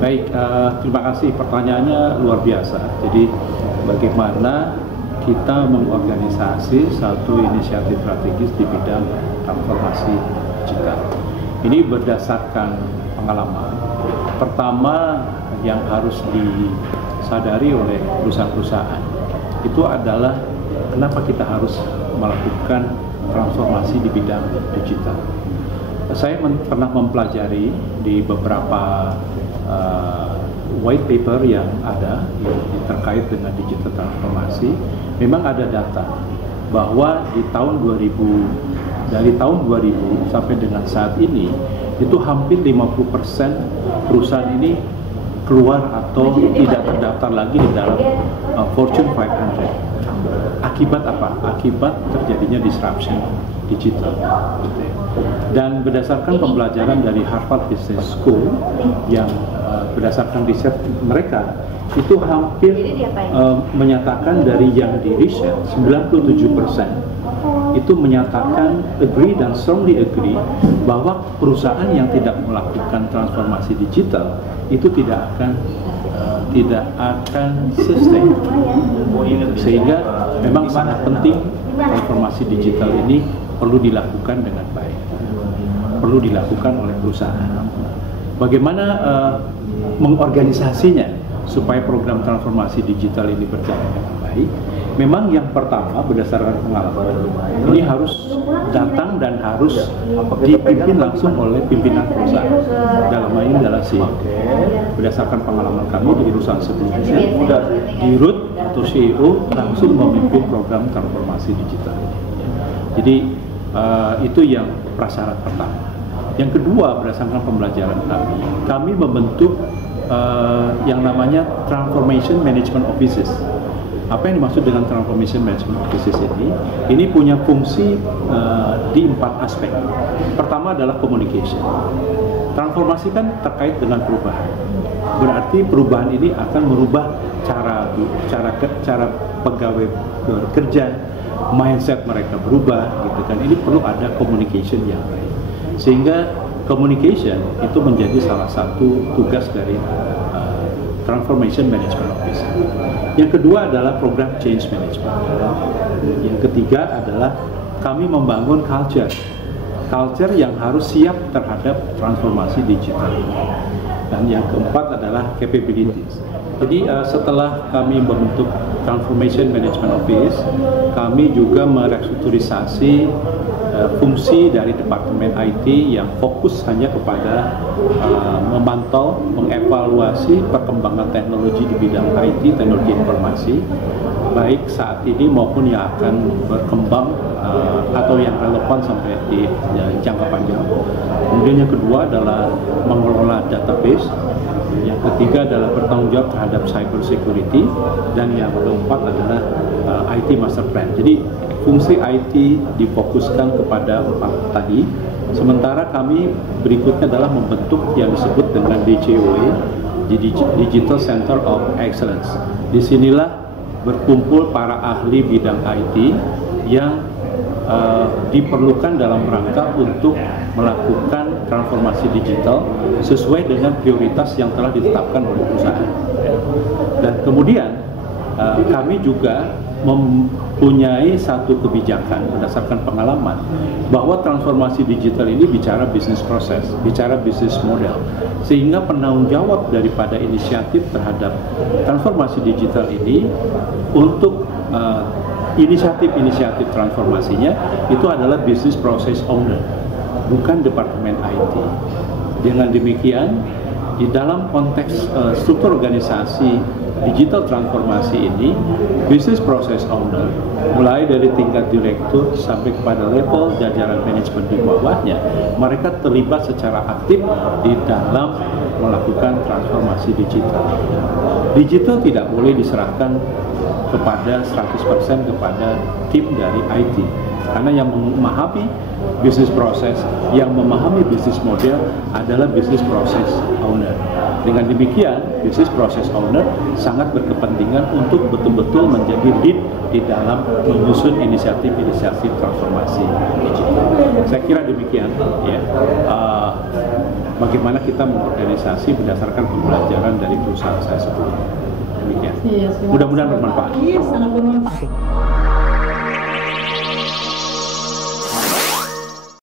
Baik, terima kasih. Pertanyaannya luar biasa. Jadi, bagaimana kita mengorganisasi satu inisiatif strategis di bidang transformasi digital? Ini berdasarkan pengalaman. Pertama, yang harus disadari oleh perusahaan-perusahaan itu adalah kenapa kita harus melakukan transformasi di bidang digital. Saya pernah mempelajari di beberapa white paper yang ada yang terkait dengan digital transformasi. Memang ada data bahwa di tahun 2000, dari tahun 2000 sampai dengan saat ini, itu hampir 50% perusahaan ini keluar atau tidak terdaftar lagi di dalam Fortune 500. Akibat apa? Akibat terjadinya disruption digital. Dan berdasarkan pembelajaran dari Harvard Business School yang berdasarkan riset mereka, itu hampir menyatakan dari yang di riset 97% itu menyatakan agree dan strongly agree bahwa perusahaan yang tidak melakukan transformasi digital itu tidak akan sustain. Sehingga memang sangat penting transformasi digital ini perlu dilakukan dengan baik, perlu dilakukan oleh perusahaan. Bagaimana mengorganisasinya supaya program transformasi digital ini berjalan dengan baik? Memang yang pertama berdasarkan pengalaman, ini harus datang dan harus dipimpin langsung oleh pimpinan perusahaan. Dalam hal ini adalah CEO. Berdasarkan pengalaman kami di perusahaan sebelumnya, Dirut atau CEO langsung memimpin program transformasi digital ini. Jadi itu yang prasyarat pertama. Yang kedua, berdasarkan pembelajaran kami membentuk yang namanya Transformation Management Offices. Apa yang dimaksud dengan Transformation Management Offices ini? Ini punya fungsi di 4 aspek. Pertama adalah communication. Transformasi kan terkait dengan perubahan. Berarti perubahan ini akan merubah cara pegawai bekerja, mindset mereka berubah, gitu kan. Ini perlu ada communication yang baik. Sehingga communication itu menjadi salah satu tugas dari Transformation Management Office. Yang kedua adalah program change management. Yang ketiga adalah kami membangun culture yang harus siap terhadap transformasi digital ini. Dan yang keempat adalah capabilities. Jadi setelah kami membentuk Transformation Management Office, kami juga merestrukturisasi fungsi dari Departemen IT yang fokus hanya kepada memantau, mengevaluasi perkembangan teknologi di bidang IT, teknologi informasi, baik saat ini maupun yang akan berkembang atau yang relevan sampai di jangka panjang. Kemudian yang kedua adalah mengelola database. Yang ketiga adalah bertanggung jawab terhadap cyber security, dan yang keempat adalah IT master plan. Jadi fungsi IT difokuskan kepada 4 tadi. Sementara kami berikutnya adalah membentuk yang disebut dengan DCOE, Digital Center of Excellence. Disinilah berkumpul para ahli bidang IT yang diperlukan dalam rangka untuk melakukan transformasi digital sesuai dengan prioritas yang telah ditetapkan oleh perusahaan. Dan kemudian kami juga mempunyai satu kebijakan berdasarkan pengalaman bahwa transformasi digital ini bicara bisnis proses, bicara bisnis model, sehingga penanggung jawab daripada inisiatif terhadap transformasi digital ini untuk inisiatif transformasinya itu adalah business process owner, bukan Departemen IT. Dengan demikian, di dalam konteks struktur organisasi digital transformasi ini, business process owner mulai dari tingkat direktur sampai kepada level jajaran manajemen di bawahnya, mereka terlibat secara aktif di dalam melakukan transformasi digital. Digital tidak boleh diserahkan kepada 100% kepada tim dari IT, karena yang memahami bisnis proses, yang memahami bisnis model adalah bisnis proses owner. Dengan demikian, bisnis proses owner sangat berkepentingan untuk betul-betul menjadi lead di dalam menyusun inisiatif transformasi digital. Saya kira demikian, ya. bagaimana kita mengorganisasi berdasarkan pembelajaran dari perusahaan saya sebelumnya. Demikian. Mudah-mudahan bermanfaat. Iya, sangat bermanfaat.